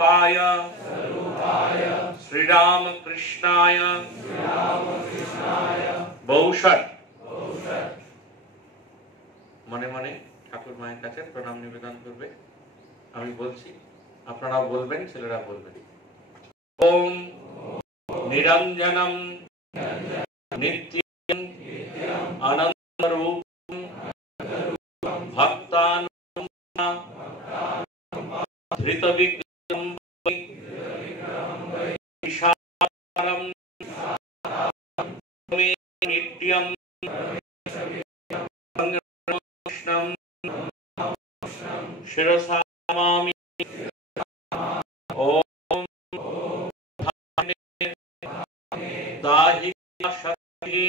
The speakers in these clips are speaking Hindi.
स्वरूपाय श्रीराम कृष्णाय बहुषट मने मने ठाकुर माয়ের কাছে প্রণাম নিবেদন করবে। আমি বলছি, আপনারা বলবেন, ছেলেরা বলবেন। ওম নিরঞ্জনম নিত্যং আনন্দরূপম ভক্তানুম ধৃতবিগ্রহম ঈশারম নিত্যম কৃষ্ণম শিরসা নমামি। ওম दाहि शक्ति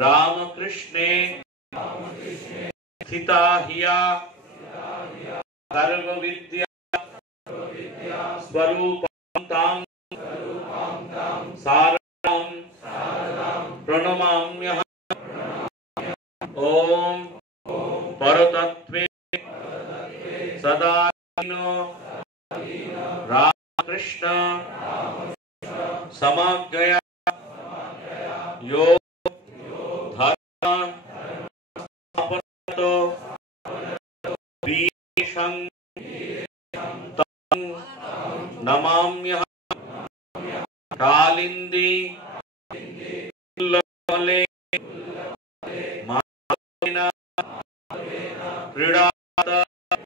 रामकृष्णे स्थिता हिया सर्व विद्या स्वरूपं तां सारं प्रणमाम्यहम्। ओम परतत्वे सदानो रामकृष्ण समग्रया यो धर्म अपनतो बीशं तं नमाम्यहम्। कालिंदी